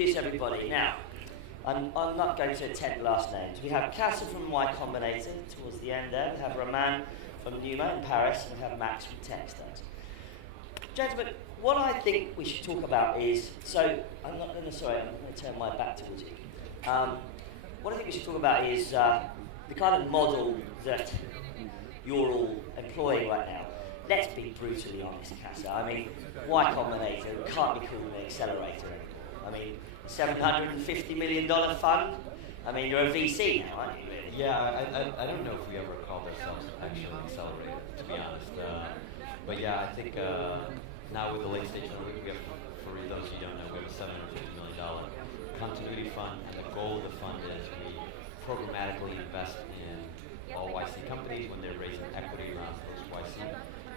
introduce everybody. Now, I'm not going to attempt last names. We have Qasar from Y Combinator towards the end there. We have Romain from NUMA in Paris, and we have Max from Techstars. Gentlemen, what I think we should talk about is, I'm going to turn my back towards you. What I think we should talk about is the kind of model that you're all employing right now. Let's be brutally honest, Qasar. I mean, Y Combinator can't be called an accelerator anymore. I mean, $750 million fund? I mean, you're a VC now, aren't you, really? Yeah, I don't know if we ever called ourselves actually an accelerator, to be honest. But yeah, I think now with the late stage fund, we have, for those of you who don't know, we have a $750 million continuity fund, and the goal of the fund is we programmatically invest in all YC companies when they're raising equity around post-YC.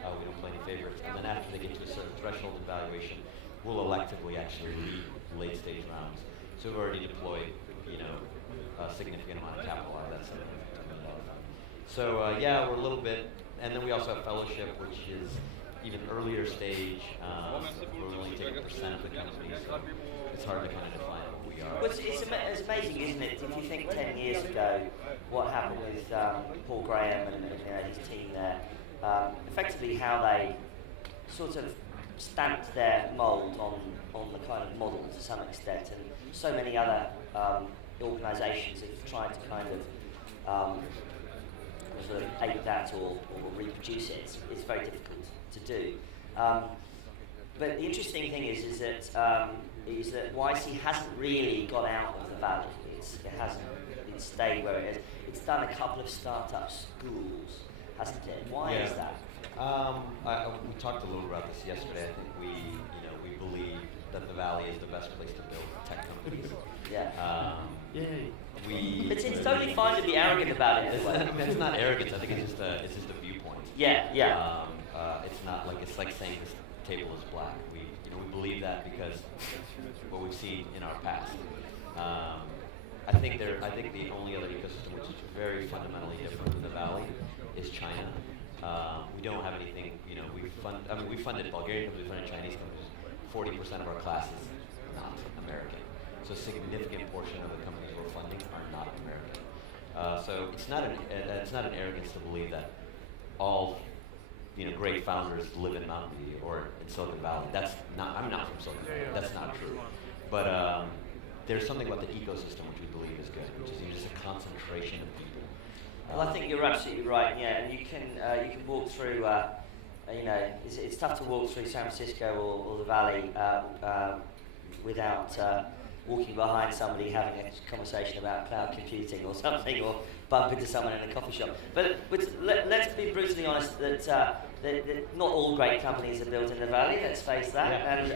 We don't play any favorites. And then after they get to a certain threshold of valuation, we'll electively actually lead late stage rounds. So we've already deployed, a significant amount of capital out of that $750 million fund. So yeah, we're a little bit, and then we also have fellowship, which is even earlier stage, where we only take 1% of the company, so it's hard to kind of define what we are. Well, it's amazing, isn't it? If you think 10 years ago, what happened with Paul Graham and his team there, effectively how they sort of stamped their mould on the kind of model to some extent, and so many other organisations have tried to kind of sort of ape that or reproduce it. It's very difficult to do. But the interesting thing is that YC hasn't really got out of the valley. It's stayed where it is. It's done a couple of startup schools, hasn't it? Why is that? We talked a little about this yesterday. I think we believe that the Valley is the best place to build tech companies. Yeah. It's It's totally fine to be arrogant about it. It's not arrogance. I think it's just a viewpoint. Yeah. It's like saying this table is black. We believe that because what we've seen in our past. I think the only other ecosystem which is very fundamentally different than the Valley is China. We don't have anything. We funded Bulgarian companies, we funded Chinese companies. 40% of our class is not American. So a significant portion of the companies we're funding are not American. So it's not an arrogance to believe that all great founders live in Mountain View or in Silicon Valley. I'm not from Silicon Valley. That's not true. But there's something about the ecosystem which we believe is good, which is just a concentration of people. Well, I think you're absolutely right. Yeah, and you can walk through. It's tough to walk through San Francisco or the Valley without walking behind somebody having a conversation about cloud computing or something, or bump into someone in a coffee shop. But let's be brutally honest that not all great companies are built in the Valley, let's face that, and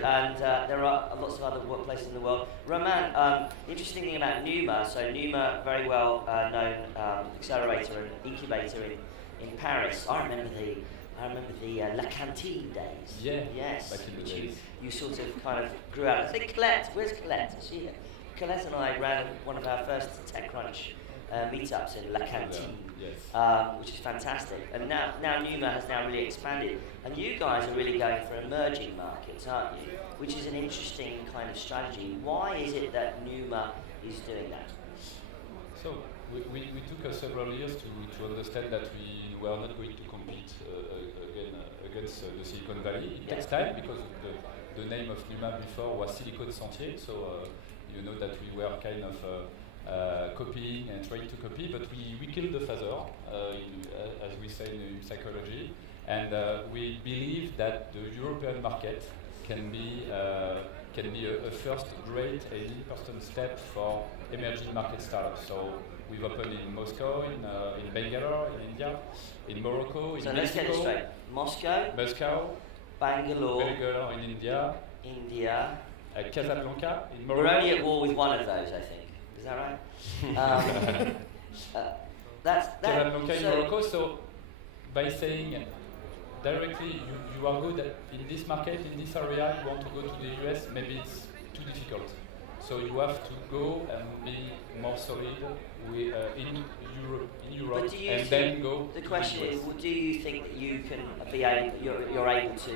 there are lots of other workplaces in the world. Romain, the interesting thing about NUMA, so NUMA, very well known accelerator and incubator in Paris. I remember the La Cantine days. Yeah. Yes. Which you sort of kind of grew out. I think Colette, where's Colette? Is she here? Colette and I ran one of our first TechCrunch meetups in La Cantine, which is fantastic. And now NUMA has now really expanded. And you guys are really going for emerging markets, aren't you? Which is an interesting kind of strategy. Why is it that NUMA is doing that? So we took several years to understand that we were not going to compete against the Silicon Valley. It takes time because the name of NUMA before was Silicon Sentier, so you know that we were kind of copying and trying to copy, but we killed the father, as we say in psychology, and we believe that the European market can be a first great and important step for emerging market startups. So we've opened in Moscow, in Bangalore, in India, in Morocco, in Mexico. So let's get it straight. Moscow, Bangalore in India, Casablanca in Morocco. We're only at war with one of those, I think. Is that right? Casablanca in Morocco. So by saying directly you are good in this market, in this area, you want to go to the US, maybe it's too difficult. So you have to go and be more solid in Europe, and then go. The question is, do you think that you can you're able to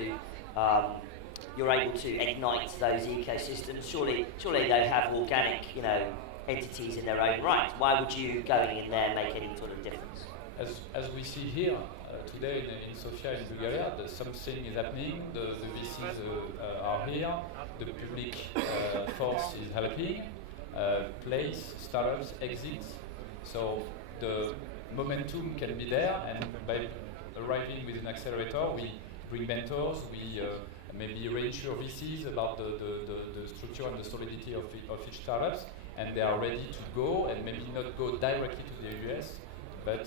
you're able to ignite those ecosystems. Surely they have organic, entities in their own right. Why would you going in there make any sort of difference? As we see here today in Sofia in Bulgaria, something is happening. The VCs are here. The public force is helping. Place, startups, exits. So the momentum can be there, and by arriving with an accelerator, we bring mentors, we maybe reinsure VCs about the structure and the solidity of each startups, and they are ready to go, and maybe not go directly to the US, but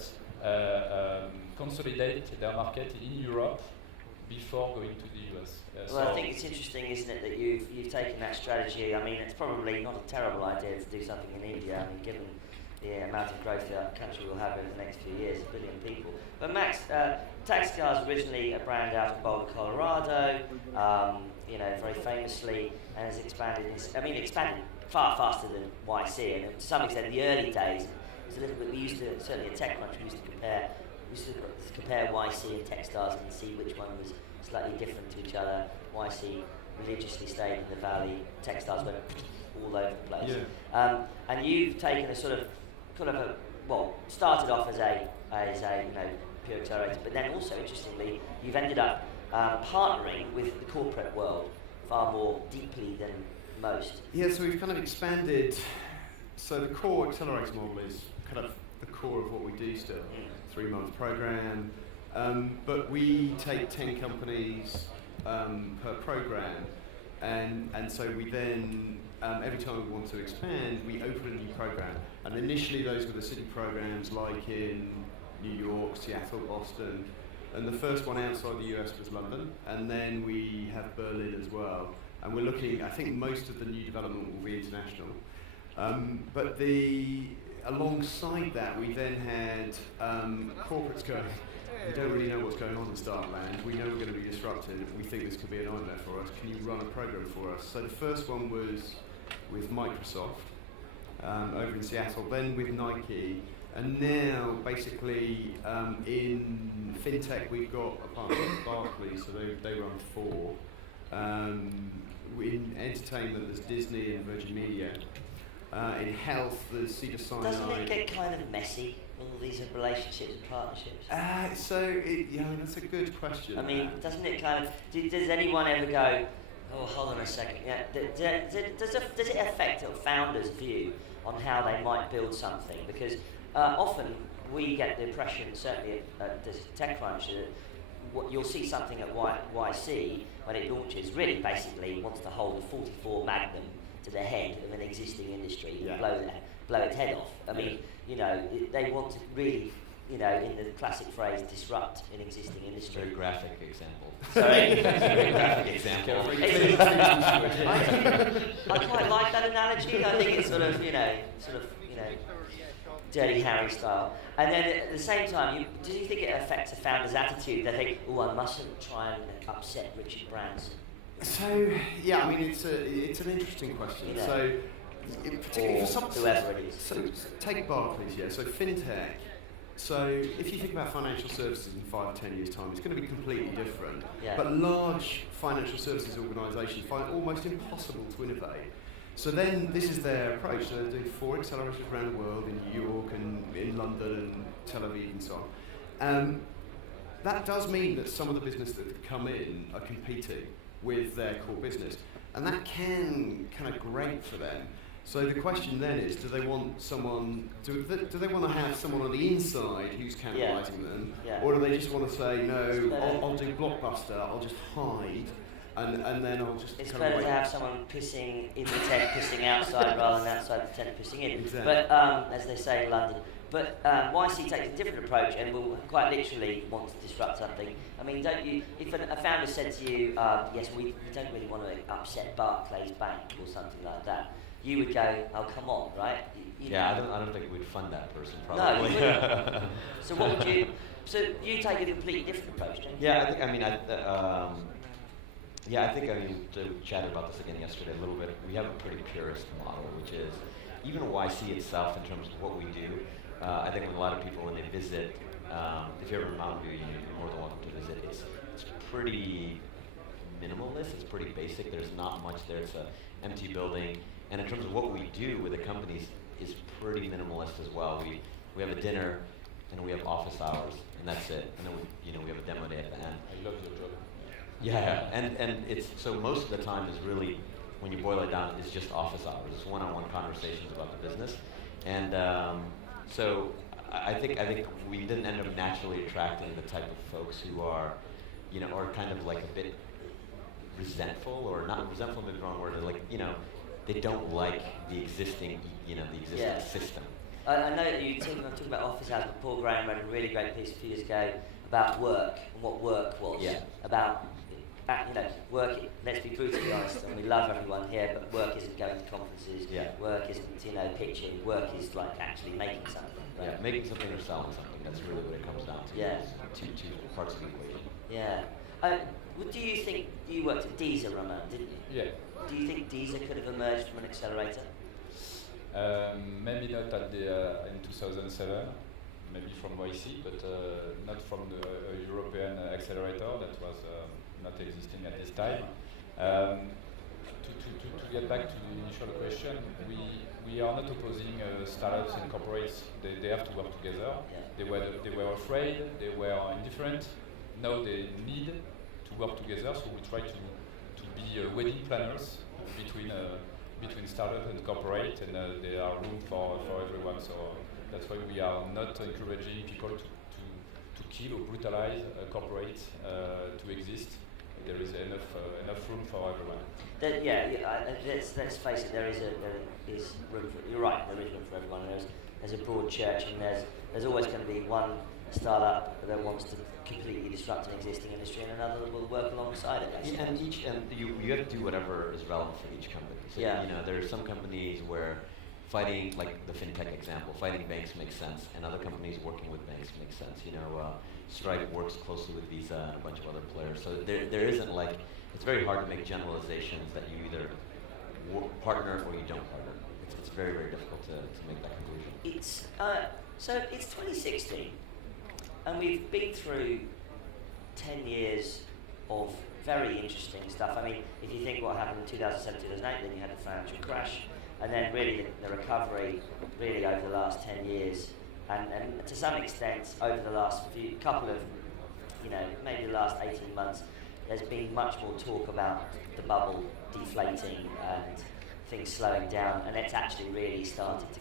consolidate their market in Europe before going to the US. Well, I think it's interesting, isn't it, that you've taken that strategy. I mean, it's probably not a terrible idea to do something in India. I mean, given the amount of growth that country will have over the next few years, 1 billion people. But Max, Techstars originally a brand out of Boulder, Colorado, very famously, and has expanded. Expanded far faster than YC, and to some extent, in the early days, it's a little bit. We used to, certainly at TechCrunch, we used to compare YC and Techstars and see which one was slightly different to each other. YC religiously stayed in the valley. Techstars went all over the place. Yeah. And you've taken a started off as a pure accelerator, but then also interestingly, you've ended up partnering with the corporate world far more deeply than most. Yeah, so we've kind of expanded. So the core accelerator model is kind of the core of what we do still. 3-month program, but we take 10 companies per program, and so we then every time we want to expand, we open a new program. And initially those were the city programs like in New York, Seattle, Boston, and the first one outside the US was London, and then we have Berlin as well. And we're looking, I think most of the new development will be international. But alongside that, we then had corporates going, we don't really know what's going on in Startland, we know we're going to be disrupted, we think this could be a nightmare for us, can you run a program for us? So the first one was with Microsoft over in Seattle, then with Nike, and now basically in FinTech we've got a partner with Barclays, so they run 4. In entertainment there's Disney and Virgin Media. In health, there's Cedar Sinai. Doesn't it get kind of messy, all these relationships and partnerships? That's a good question. I mean, doesn't it kind of, does anyone ever go, oh, hold on a second, does it affect a founder's view on how they might build something? Because often we get the impression, certainly at TechCrunch, that you'll see something at YC when it launches, really basically wants to hold a 44 Magnum to the head of an existing industry and blow its head off. I mean, they want to really, in the classic phrase, disrupt an existing industry. Very graphic example. Sorry? Very graphic example. I quite like that analogy. I think it's sort of Dirty Harry style. And then at the same time, do you think it affects a founder's attitude? They think, oh, I mustn't try and upset Richard Branson. So yeah, I mean it's an interesting question. So particularly for some, whoever it is. So take Barclays, yeah. So FinTech. So if you think about financial services in 5 or 10 years' time, it's going to be completely different. Yeah. But large financial services organisations find it almost impossible to innovate. So then this is their approach. So they're doing 4 accelerators around the world, in New York and in London and Tel Aviv and so on. That does mean that some of the business that come in are competing with their core business, and that can kind of grate for them. So the question then is, do they want someone? Do they want to have someone on the inside who's cannibalising them, or do they just want to say, no, I'll do Blockbuster, I'll just hide, and then I'll just. It's better to have someone pissing in the tent, pissing outside, rather than outside the tent pissing in. Exactly. But as they say in London. But YC takes a different approach and will quite literally want to disrupt something. I mean, don't you? If a founder said to you, "Yes, we don't really want to upset Barclays Bank" or something like that, you would go, "Oh, come on, right?" I don't think we'd fund that person probably. No, you wouldn't. So what would you? So you take a completely different approach, don't you? I think we chatted about this again yesterday a little bit. We have a pretty purist model, which is even YC itself in terms of what we do. I think when a lot of people, when they visit, if you're ever in Mountain View, you're more than welcome to visit. It's pretty minimalist. It's pretty basic. There's not much there. It's an empty building. And in terms of what we do with the companies is pretty minimalist as well. We have a dinner and we have office hours, and that's it. And then we have a demo day at the end. I love your job. Yeah, and it's so most of the time is really, when you boil it down, it's just office hours. It's one-on-one conversations about the business, and so I think we didn't end up naturally attracting the type of folks who are, are kind of like a bit resentful, or not resentful, maybe the wrong word. Like they don't like the existing system. I know that you talking about office hours, but Paul Graham read a really great piece a few years ago about work and what work was. Yeah. About work. Let's be brutally honest, and we love everyone here, but work isn't going to conferences. Yeah. Work isn't pitching. Work is like actually making something. Right? Yeah, making something or selling something. That's really what it comes down to. Yeah. Two parts of the equation. Yeah. Do you think you worked at Deezer, Romain, didn't you? Yeah. Do you think Deezer could have emerged from an accelerator? Maybe not at in 2007, maybe from YC, but not from the European accelerator that was not existing at this time. To get back to the initial question, we are not opposing startups and corporates. They have to work together. Yeah. They were afraid, they were indifferent. Now they need to work together, so we try to be wedding planners between startup and corporate, and there are room for everyone. So that's why we are not encouraging people to kill or brutalize corporates to exist. There is enough room for everyone. Let's face it. There is room for. You're right. There is room for everyone. There's a broad church, and there's always going to be one startup that wants to completely disrupt an existing industry, and another that will work alongside it. Yeah, and you have to do whatever is relevant for each company. So there are some companies where fighting, like the fintech example, fighting banks makes sense, and other companies working with banks makes sense. Stripe works closely with Visa and a bunch of other players. So there isn't it's very hard to make generalizations that you either partner or you don't partner. It's very, very difficult to make that conclusion. It's 2016. And we've been through 10 years of very interesting stuff. I mean, if you think what happened in 2007, 2008, then you had the financial crash, and then really the recovery really over the last 10 years, and to some extent over the last couple of, maybe the last 18 months, there's been much more talk about the bubble deflating and things slowing down, and it's actually really started to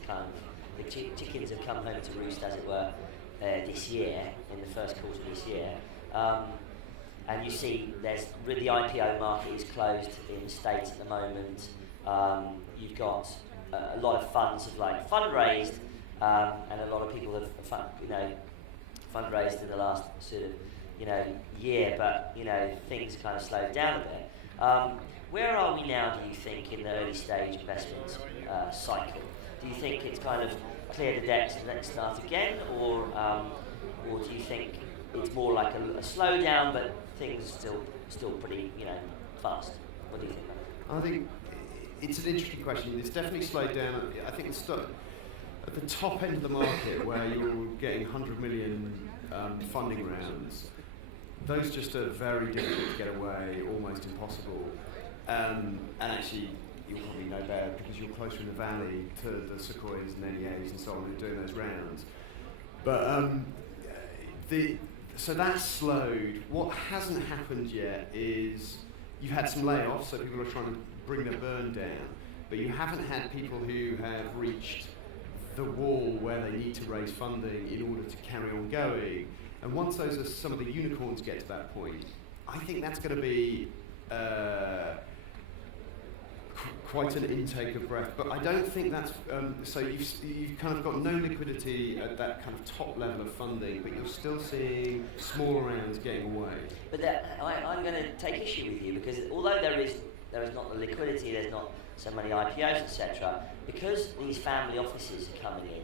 the chickens have come home to roost, as it were. This year, in the first quarter of this year, and you see the IPO market is closed in the States at the moment. You've got a lot of funds have fundraised, and a lot of people have fundraised in the last sort of year, but things kind of slowed down a bit. Where are we now, do you think, in the early stage investment cycle? Do you think it's kind of clear the decks and let's start again, or do you think it's more like a slowdown, but things are still pretty fast? What do you think? I think it's an interesting question. It's definitely slowed down. I think it's at the top end of the market where you're getting 100 million funding rounds. Those just are very difficult to get away, almost impossible. And actually, you'll probably know better because you're closer in the valley to the Sequoias and NEAs and so on who are doing those rounds. But so that's slowed. What hasn't happened yet is you've had some layoffs, so people are trying to bring their burn down, but you haven't had people who have reached the wall where they need to raise funding in order to carry on going. And once some of the unicorns get to that point, I think that's going to be quite an intake of breath, but I don't think that's so you've kind of got no liquidity at that kind of top level of funding, but you're still seeing small rounds getting away. But I'm going to take issue with you, because although there is not the liquidity, there's not so many IPOs, etc., because these family offices are coming in,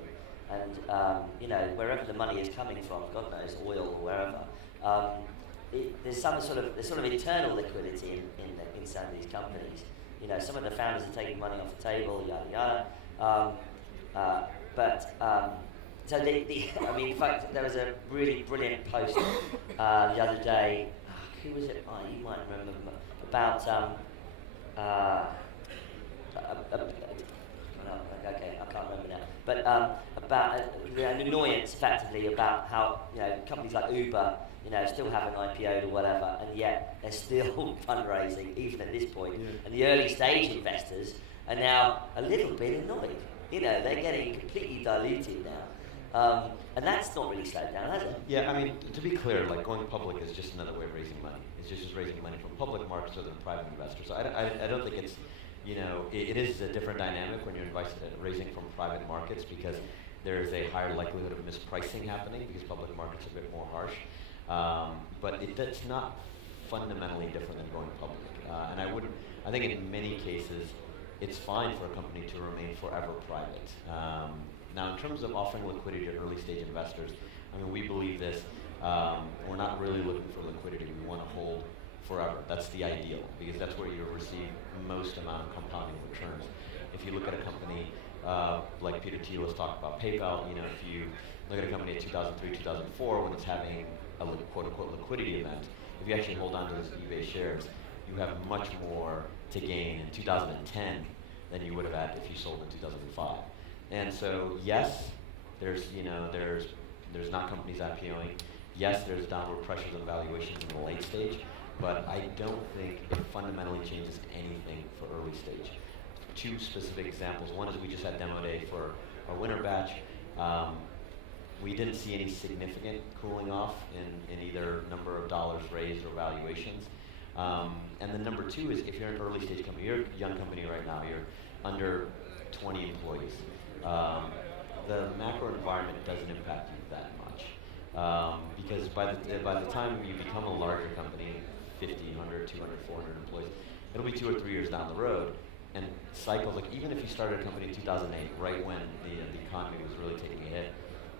and wherever the money is coming from, God knows, oil or wherever, there's sort of internal liquidity in some of these companies. Some of the founders are taking money off the table, yada yada. So in fact, there was a really brilliant post the other day. who was it? Oh, you might remember them, about okay, I can't remember now. But about an annoyance, effectively, about how companies like Uber, still have an IPO or whatever, and yet they're still fundraising even at this point. Yeah. And the early stage investors are now a little bit annoyed. They're getting completely diluted now, and that's not really slowed down, has it? Yeah, I mean, to be clear, like going public is just another way of raising money. It's just raising money from public markets rather than private investors. So I don't think it's, it is a different dynamic when you're raising from private markets because there is a higher likelihood of mispricing happening because public markets are a bit more harsh. But it's not fundamentally different than going public. And I think in many cases, it's fine for a company to remain forever private. Now, in terms of offering liquidity to early stage investors, I mean, we believe this. We're not really looking for liquidity. We want to hold forever. That's the ideal because that's where you receive most amount of compounding returns. If you look at a company like Peter Thiel has talked about PayPal, if you look at a company in 2003, 2004 when it's having a quote-unquote liquidity event, if you actually hold on to those eBay shares, you have much more to gain in 2010 than you would have had if you sold in 2005. And so, yes, there's not companies IPOing. Yes, there's downward pressures on valuations in the late stage, but I don't think it fundamentally changes anything for early stage. Two specific examples. One is we just had demo day for our winter batch. We didn't see any significant cooling off in either number of dollars raised or valuations. And then number two is if you're an early stage company, you're a young company right now, you're under 20 employees. The macro environment doesn't impact you that much. Because by the time you become a larger company, 50, 100, 200, 400 employees, it'll be 2 or 3 years down the road. And cycles, like even if you started a company in 2008, right when the economy was really taking a hit,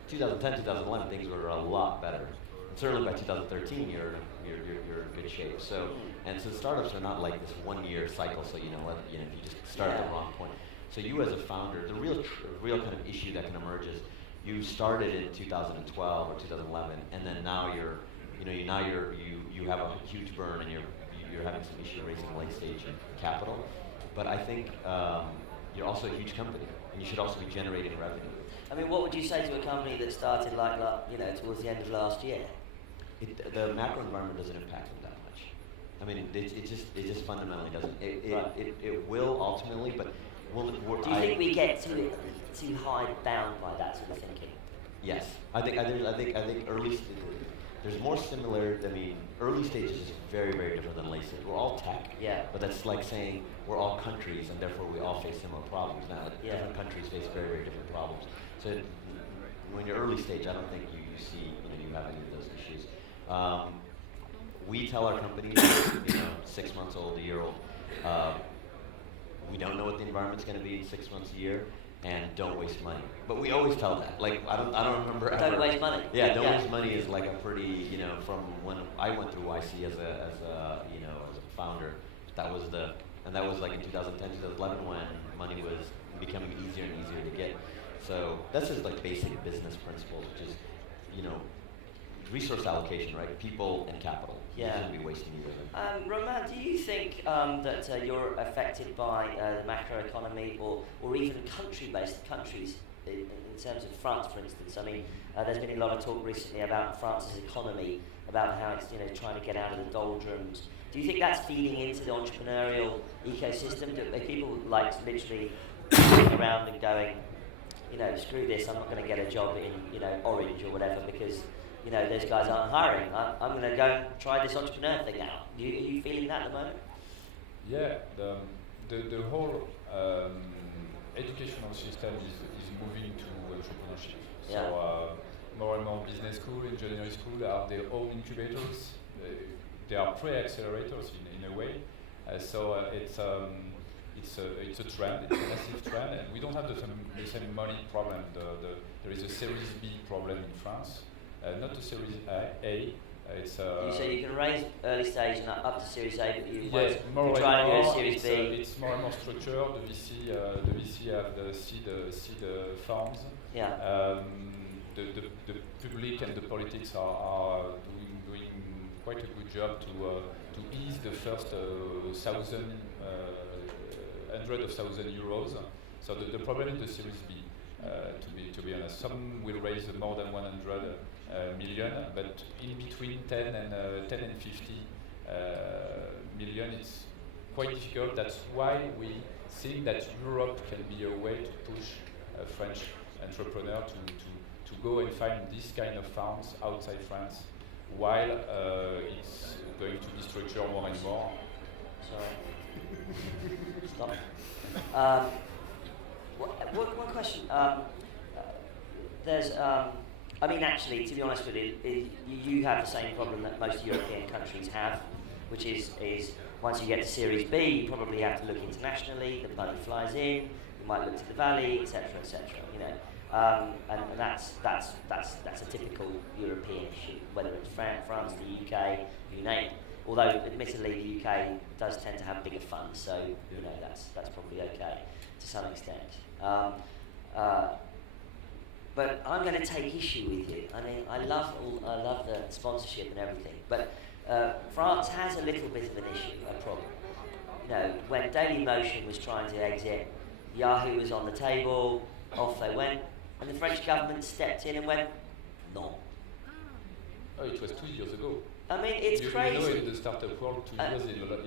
2010, 2011, things were a lot better. And certainly by 2013, you're in good shape. So, and so startups are not like this 1 year cycle. So if you just start at the wrong point. So you as a founder, the real kind of issue that can emerge is you started in 2012 or 2011, and then now you have a huge burn and you're having some issue raising late stage capital. But I think you're also a huge company, and you should also be generating revenue. I mean, what would you say to a company that started towards the end of last year? The macro environment doesn't impact them that much. I mean, it just fundamentally doesn't. It will ultimately, but do you think we get too hide bound by that sort of thinking? Yes, I think early. There's more similar. I mean, early stages is very, very different than late stage. We're all tech, but that's like saying we're all countries, and therefore we all face similar problems. Now, different countries face very, very different problems. So when you're early stage, I don't think you see you have any of those issues. We tell our companies, 6 months old, a year old, we don't know what the environment's going to be in 6 months, a year, and don't waste money. But we always tell that. Like I don't remember ever. Don't waste money. Yeah, don't waste money is like a pretty from when I went through YC as a founder. That was like in 2010, 2011 when money was becoming easier and easier to get. So that's just like basic business principles, which is resource allocation, right? People and capital. You shouldn't be wasting either. Romain, do you think that you're affected by the macroeconomy or even countries in terms of France, for instance? I mean, there's been a lot of talk recently about France's economy, about how it's trying to get out of the doldrums. Do you think that's feeding into the entrepreneurial ecosystem? Are people literally sitting around and going, screw this, I'm not going to get a job in Orange or whatever because those guys aren't hiring. I'm going to go and try this entrepreneur thing out. Are you feeling that at the moment? Yeah, the whole educational system is moving to entrepreneurship. So more and more business school, engineering school are their own incubators. They are pre-accelerators in a way. So it's a trend. It's a massive trend, and we don't have the same money problem. There is a Series B problem in France. Not a Series A. It's so you can raise early stage and up to Series A, but you try to do a Series B. It's more and more structured. The VC have the seed funds. The public and the politics are doing quite a good job to ease the first hundred of thousand euros. So the problem is the Series B. To be honest, some will raise more than 100 million, but in between 10 and 50 million, it's quite difficult. That's why we think that Europe can be a way to push a French entrepreneur to go and find this kind of funds outside France, while it's going to be structured more and more. Sorry. Stop. One question. There's, I mean, actually, to be honest with you, you have the same problem that most European countries have, which is once you get to Series B, you probably have to look internationally. The money flies in. You might look to the Valley, etc., etc. You know, and that's a typical European issue, whether it's France, the UK, you name it. Although, admittedly, the UK does tend to have bigger funds, so you know that's probably okay to some extent. But I'm going to take issue with you. I mean, I love the sponsorship and everything, but France has a little bit of an issue, a problem. You know, when Dailymotion was trying to exit, Yahoo was on the table, off they went, and the French government stepped in and went, no. Oh, it was 2 years ago. I mean, it's crazy. You know, in the startup world, 2 years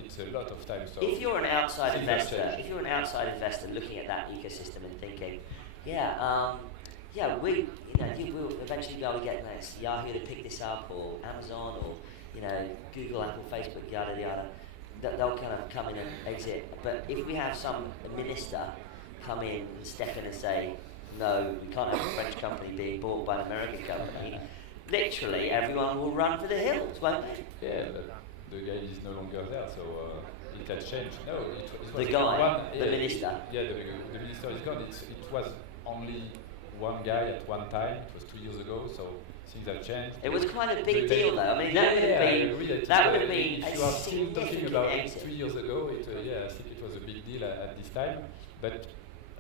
it's a lot of time. So if you're an outside investor, looking at that ecosystem and thinking, we'll eventually be able to get next Yahoo to pick this up, or Amazon, or Google, Apple, Facebook, yada yada. They'll kind of come in and exit. But if we have some minister come in and step in and say, no, we can't have a French company being bought by an American company, literally everyone will run for the hills, won't they? Yeah, the guy is no longer there, so it has changed. No, it was the minister. Yeah, the minister is gone. It was only one guy at one time. It was 2 years ago, so things have changed. It was quite a big deal, though. I mean, that would have been if you are still talking about it 3 years ago, I think it was a big deal at this time. But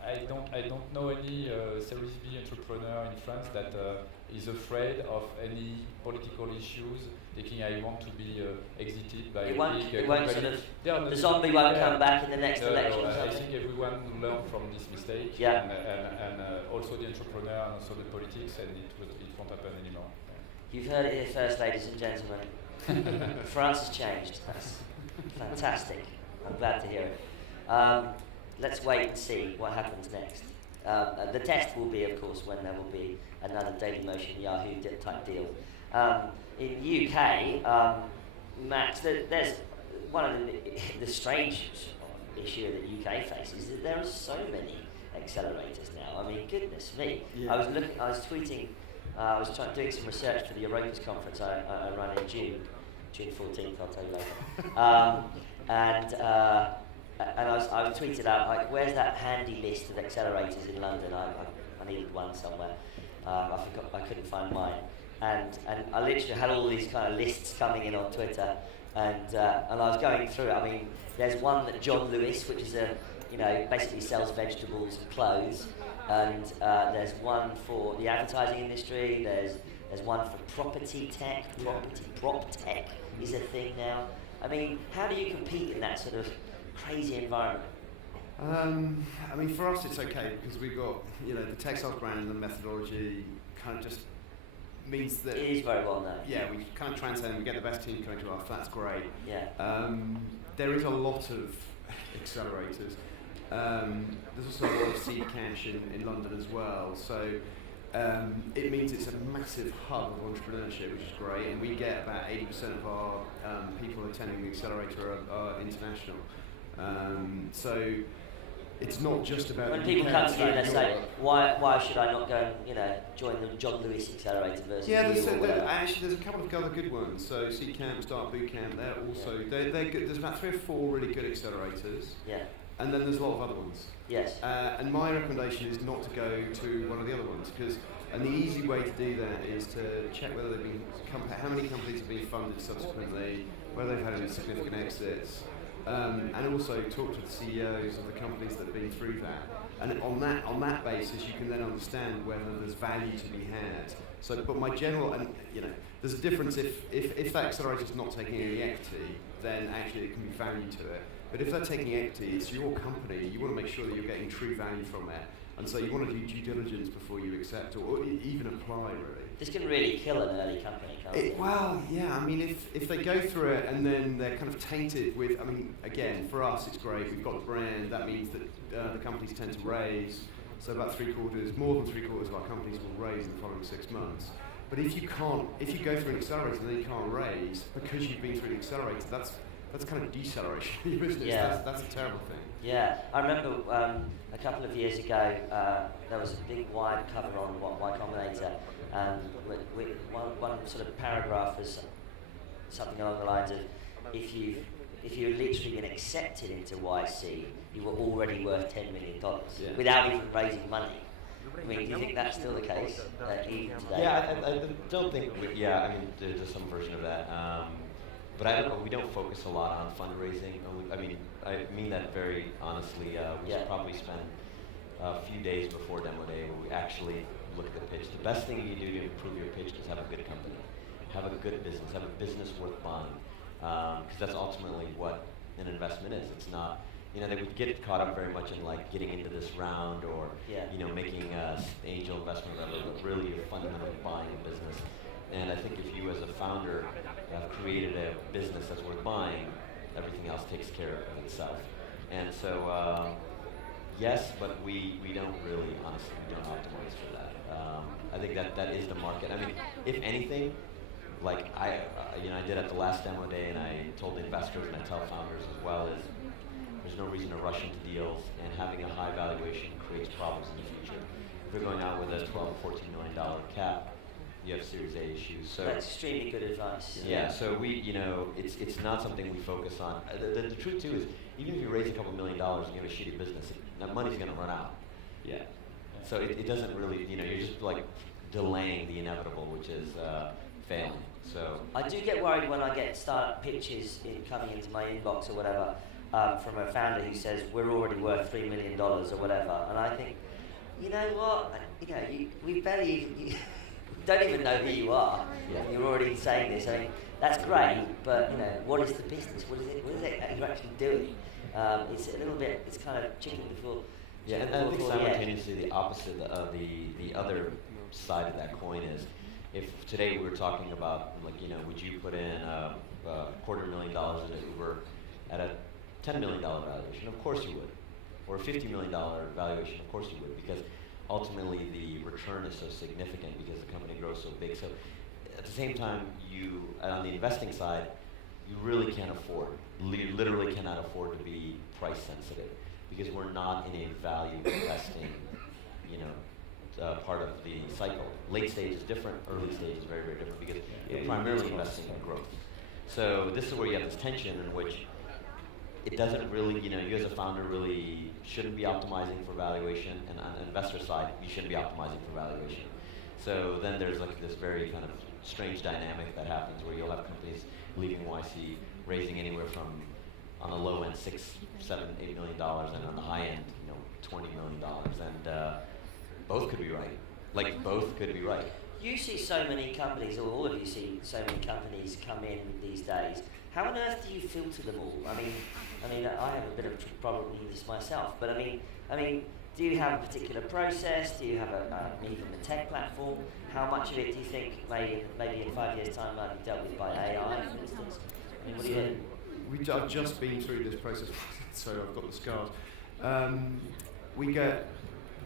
I don't know any Series B entrepreneur in France that is afraid of any political issues, thinking I want to be exited by it won't sort of, the zombie won't come back in the next election. I think everyone learned from this mistake, and also the entrepreneur and also the politics, and it won't happen anymore. You've heard it here first, ladies and gentlemen. France has changed. That's fantastic. I'm glad to hear it. Let's wait and see what happens next. The test will be, of course, when there will be another Dailymotion Yahoo type deal. In the UK, Max, there's one of the strange issue that the UK faces is that there are so many accelerators now. I mean, goodness me. Yeah. I was tweeting. I was doing some research for the Europa's conference I run in June 14th. I'll tell you later. And I was tweeted out, like, where's that handy list of accelerators in London? I needed one somewhere. I couldn't find mine. And I literally had all these kind of lists coming in on Twitter, and I was going through it. I mean, there's one that John Lewis, which is basically sells vegetables and clothes, and there's one for the advertising industry. There's one for property tech. Prop tech is a thing now. I mean, how do you compete in that sort of crazy environment? I mean, for us it's okay because we've got the Techstars brand and the methodology kind of just means that it is very well known. Yeah, we kind of transcend. We get the best team coming to us. That's great. Yeah. There is a lot of accelerators. There's also a lot of seed cash in London as well. So it means it's a massive hub of entrepreneurship, which is great. And we get about 80% of our people attending the accelerator are international. So it's not just about when people come to you and they say, why should I not go and join the John Lewis Accelerator versus actually there's a couple of other good ones. So Seed Camp, Start Boot Camp, they're also they're good. There's about 3 or 4 really good accelerators. Yeah. And then there's a lot of other ones. Yes. And my recommendation is not to go to one of the other ones and the easy way to do that is to check whether they've been how many companies have been funded subsequently, whether they've had any significant exits. And also talk to the CEOs of the companies that have been through that. And on that basis, you can then understand whether there's value to be had So, but my general, and there's a difference if that accelerator is not taking any equity, then actually it can be value to it. But if they're taking equity, it's your company. You want to make sure that you're getting true value from it, and so you want to do due diligence before you accept or even apply. Really, this can really kill an early company, can't it? Well, yeah. I mean, if they go through it and then they're kind of tainted with, I mean, again, for us it's great. We've got the brand. That means that the companies tend to raise. So about more than three quarters of our companies will raise in the following 6 months. But if you go through an accelerator and then you can't raise because you've been through an accelerator, that's kind of deceleration in your business. Yeah. That's a terrible thing. Yeah, I remember a couple of years ago there was a big wide cover on Y Combinator, and one sort of paragraph was something along the lines of if you've literally been accepted into YC, you were already worth $10 million without even raising money. I mean, do you think that's still the case even today? Yeah, I don't think. I mean, there's some version of that. But we don't focus a lot on fundraising. I mean that very honestly. We should probably spend a few days before demo day where we actually look at the pitch. The best thing you do to improve your pitch is have a good company, have a good business, have a business worth buying, because that's ultimately what an investment is. It's not. They would get caught up very much in like getting into this round or making angel investment, or whatever. But really, you're fundamentally buying a business. And I think if you, as a founder, have created a business that's worth buying, everything else takes care of itself. And so, yes, but we don't really, honestly, we don't optimize for that. I think that is the market. I mean, if anything, like I did at the last demo day, and I told the investors and I tell founders as well, is there's no reason to rush into deals, and having a high valuation creates problems in the future. If we're going out with a $12 or $14 million cap, you have Series A issues. So that's extremely good advice. Yeah. So it's not something we focus on. The truth too is, even if you raise a couple $1 million and you have a shitty business, that money's going to run out. Yeah. So it doesn't really, you're just like delaying the inevitable, which is failing. So I do get worried when I get startup pitches coming into my inbox or whatever from a founder who says we're already worth $3 million or whatever, and I think, you know what, we barely. Don't even know who you are. You're already saying this. I mean, that's great, but what is the business? What is it that you're actually doing? It's a little bit. It's kind of chicken before. Yeah, and I think simultaneously the opposite of the other side of that coin is, if today we were talking about would you put in a $250,000 into Uber at a $10 million valuation? Of course you would, or a $50 million valuation? Of course you would, because ultimately the return is so significant because the company grows so big. So at the same time, on the investing side, you really can't afford, literally cannot afford to be price sensitive, because we're not in a value investing, part of the cycle. Late stage is different, early stage is very, very different, because you're primarily investing in growth. So this is where you have this tension in which it doesn't really, you as a founder really shouldn't be optimizing for valuation, and on the investor side, you shouldn't be optimizing for valuation. So then there's like this very kind of strange dynamic that happens where you'll have companies leaving YC raising anywhere from, on the low end, $6, $7, $8 million, and on the high end, $20 million, and both could be right. Like both could be right. You see so many companies, or all of you see so many companies come in these days. How on earth do you filter them all? I mean, I have a bit of problem with this myself. But I mean, do you have a particular process? Do you have even a tech platform? How much of it do you think maybe in 5 years' time might be dealt with by AI, for instance? I mean, what do you do? I've just been through this process, so I've got the scars. We get,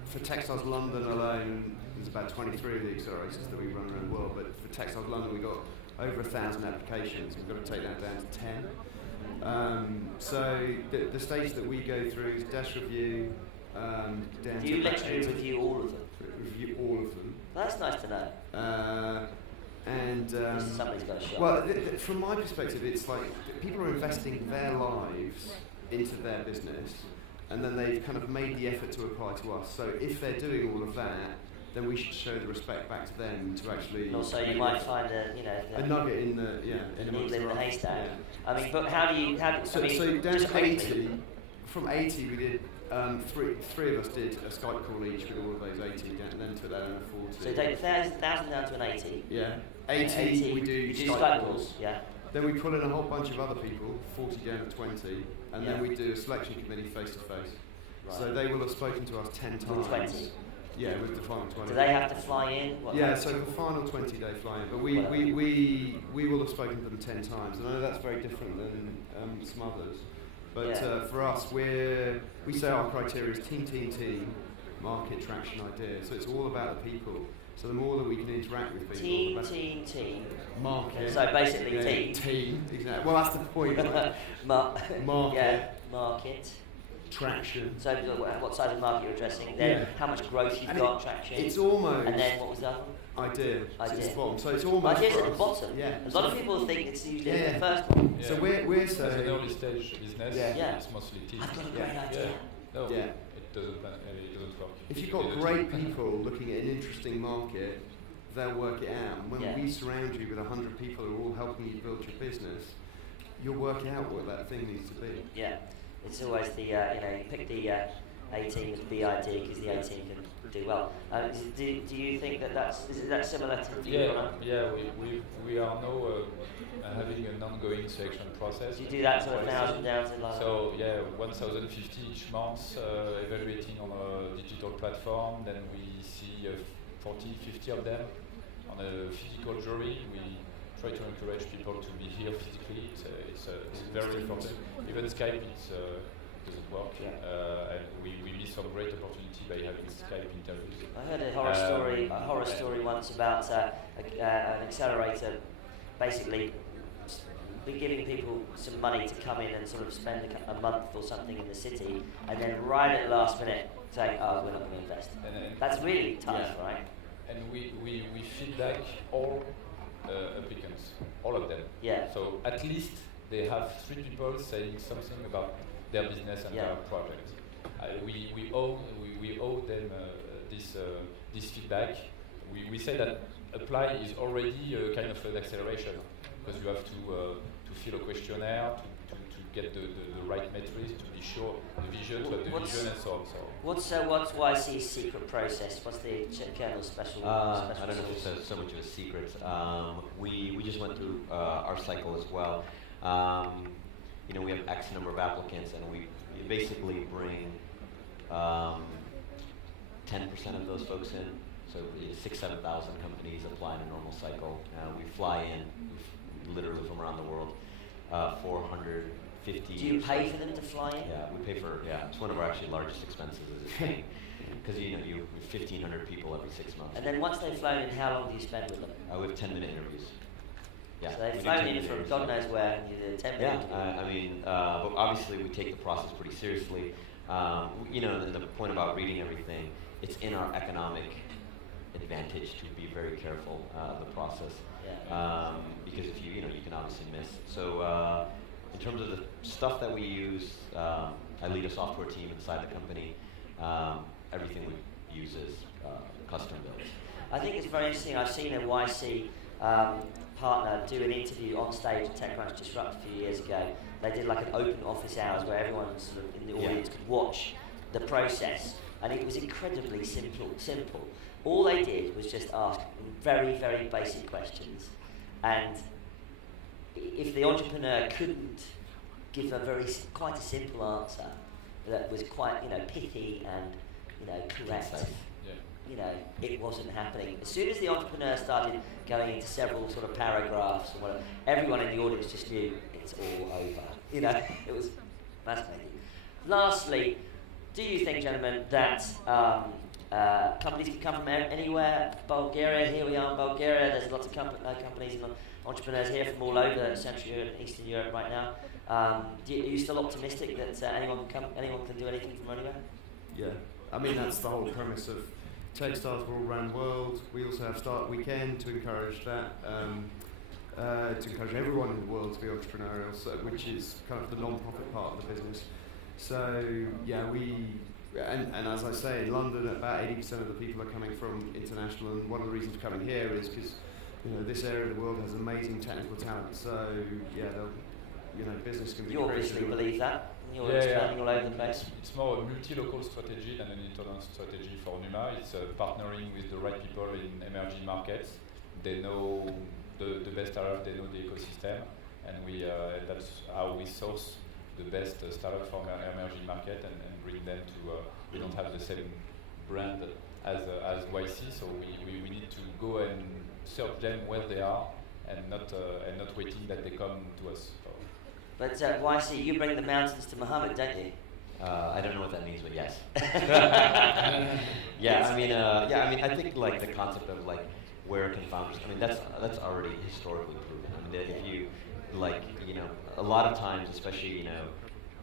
for Techstars London alone, there's about 23 of the accelerators that we run around the world, but for Techstars London we got over 1,000 applications. We've got to take that down to 10. So the stage that we go through is desk review. Down do you literally review all of them? Review all of them. That's nice to know. Somebody's got a shot. Well, from my perspective, it's like people are investing their lives into their business, and then they've kind of made the effort to apply to us. So if they're doing all of that, then we should show the respect back to them to actually. And also, you might find a nugget in the needle in the haystack. Yeah. I mean, but how do you? So down to 80. From 80, we did Three of us did a Skype call each with all of those 80, and then took that down to 40. So you take 1,000 down to an 80. Yeah, 80 we do you Skype calls. Yeah. Then we pull in a whole bunch of other people, 40 down to 20, and Yeah. then we do a selection committee face to face. Right. So they will have spoken to us 10 times. With 20? Yeah, with the final 20. Do they have to fly in? What Yeah, happens? so the final 20 they fly in, but we will have spoken to them 10 times, and I know that's very different than some others. But Yeah. for us, we say our criteria is team, market, traction, idea. So it's all about the people. So the more that we can interact with people, the better. Team. Market. So basically Yeah, team. Team, exactly. Well, that's the point, right? Market. Yeah, market. Traction. So what size of market you're addressing, then Yeah. how much growth you've And got, traction. It's almost And then what was that? idea. Idea. It's the bottom. So it's almost Ideas for at the us. bottom. Yeah. A lot of people think it's usually Yeah. the first one. Yeah. So we're As an saying. early stage business, Yeah. it's mostly teams. I've got a Yeah. great idea. Yeah. No, Yeah. it doesn't work. If you've got great people looking at an interesting market, they'll work it out. And when Yeah. we surround you with 100 people who are all helping you build your business, you'll work out what that thing needs to be. Yeah, it's always the you pick the A team as BID because the A team can do well. Do you think is that similar to you? Yeah. We are now having an ongoing selection process. Do you do that to 1,000 down to like? So yeah, 1,050 each month, evaluating on a digital platform. Then we see 40, 50 of them on a physical jury. We try to encourage people to be here physically. It's very important. Even Skype doesn't work, and we miss some great opportunity by having Skype interviews. I heard a horror story once about an accelerator basically be giving people some money to come in and sort of spend a month or something in the city, and then right at the last minute saying, "Oh, we're not going to invest." And That's really tough, right? And we feedback all applicants, all of them. Yeah. So at least they have 3 people saying something about their business and their project. We owe them this feedback. We say that apply is already a kind of an acceleration because you have to fill a questionnaire to get the right metrics to be sure the vision, to have the vision and so on. What's YC's secret process? What's the kernel special? I don't know if it's so much of a secret. We just went through our cycle as well. We have X number of applicants, and we basically bring 10% of those folks in. So 6,000-7,000 companies apply in a normal cycle. We fly in, literally from around the world, 450. Do you pay for them to fly in? Yeah, we pay for. Yeah, it's one of our actually largest expenses is paying, because you 1,500 people every 6 months. And then once they've flown in, how long do you spend with them? We have 10-minute interviews. Yeah, so they've flown in from God knows where, and you do 10 minutes. Yeah, but obviously we take the process pretty seriously. And the point about reading everything, it's in our economic advantage to be very careful of the process. Yeah. Because if you can obviously miss. So in terms of the stuff that we use, I lead a software team inside the company. Everything we use is custom built. I think it's very interesting. I've seen a YC partner do an interview on stage at TechCrunch Disrupt a few years ago. They did like an open office hours where everyone sort of in the audience could watch the process, and it was incredibly simple. All they did was just ask very, very basic questions, and if the entrepreneur couldn't give quite a simple answer that was quite pithy and correct, it wasn't happening. As soon as the entrepreneur started going into several sort of paragraphs or whatever, everyone in the audience just knew it's all over. It was fascinating. Lastly, do you think, gentlemen, that companies can come from anywhere? Bulgaria, here we are in Bulgaria. There's lots of companies and entrepreneurs here from all over Central Europe and Eastern Europe right now. Are you still optimistic that anyone can do anything from anywhere? Yeah, I mean that's the whole premise of Techstars. We're all around the world. We also have Start Weekend to encourage that, to encourage everyone in the world to be entrepreneurial, which is kind of the non-profit part of the business. So yeah, and as I say, in London, about 80% of the people are coming from international, and one of the reasons for coming here is because this area of the world has amazing technical talent. So yeah, business can be. You obviously believe that. You're expanding all over the place. It's more a multi-local strategy than an internal strategy for NUMA. It's partnering with the right people in emerging markets. They know the best startup, they know the ecosystem, and that's how we source the best startup from an emerging market and bring them to. We don't have the same brand as YC, so we need to go and serve them where they are, and not waiting that they come to us. But YC, you bring the mountains to Muhammad, don't you? I don't know what that means, but yes. I think like the concept of like where can founders, I mean that's already historically proven. I mean if you like, you know, a lot of times, especially, you know,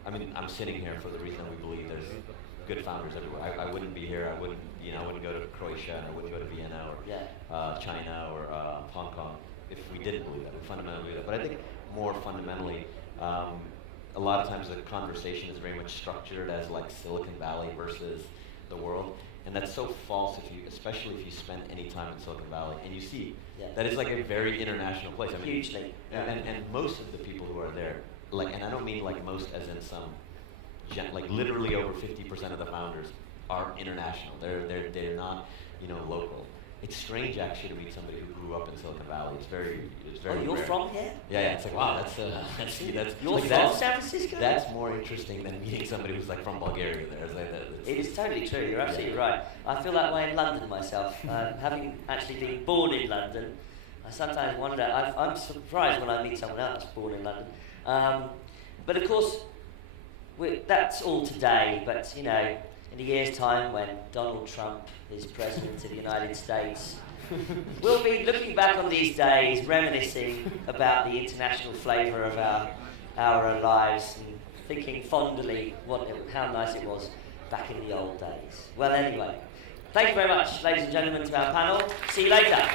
I mean I'm sitting here for the reason we believe there's good founders everywhere. I wouldn't be here, I wouldn't go to Croatia, I wouldn't go to Vienna or China or Hong Kong if we didn't believe that. We fundamentally believe that. But I think more fundamentally, a lot of times the conversation is very much structured as like Silicon Valley versus the world, and that's so false especially if you spend any time in Silicon Valley, and you see that it's like a very international place. I mean, hugely. And most of the people who are there, like, and I don't mean like most as in some, like literally over 50% of the founders are international. They're not, you know, local. It's strange actually to meet somebody who grew up in Silicon Valley. It's very Oh, you're rare. from here? Yeah. It's like, wow, that's you're like from that's, San Francisco? That's more interesting than meeting somebody who's like from Bulgaria. There, it's like that. It is totally true. You're absolutely right. I feel that way in London myself. Having actually been born in London, I sometimes wonder. I'm surprised when I meet someone else born in London. But of course, that's all today. But you know, in a year's time, when Donald Trump is president of the United States, we'll be looking back on these days, reminiscing about the international flavour of our lives, and thinking fondly how nice it was back in the old days. Well, anyway, thank you very much, ladies and gentlemen, to our panel. See you later.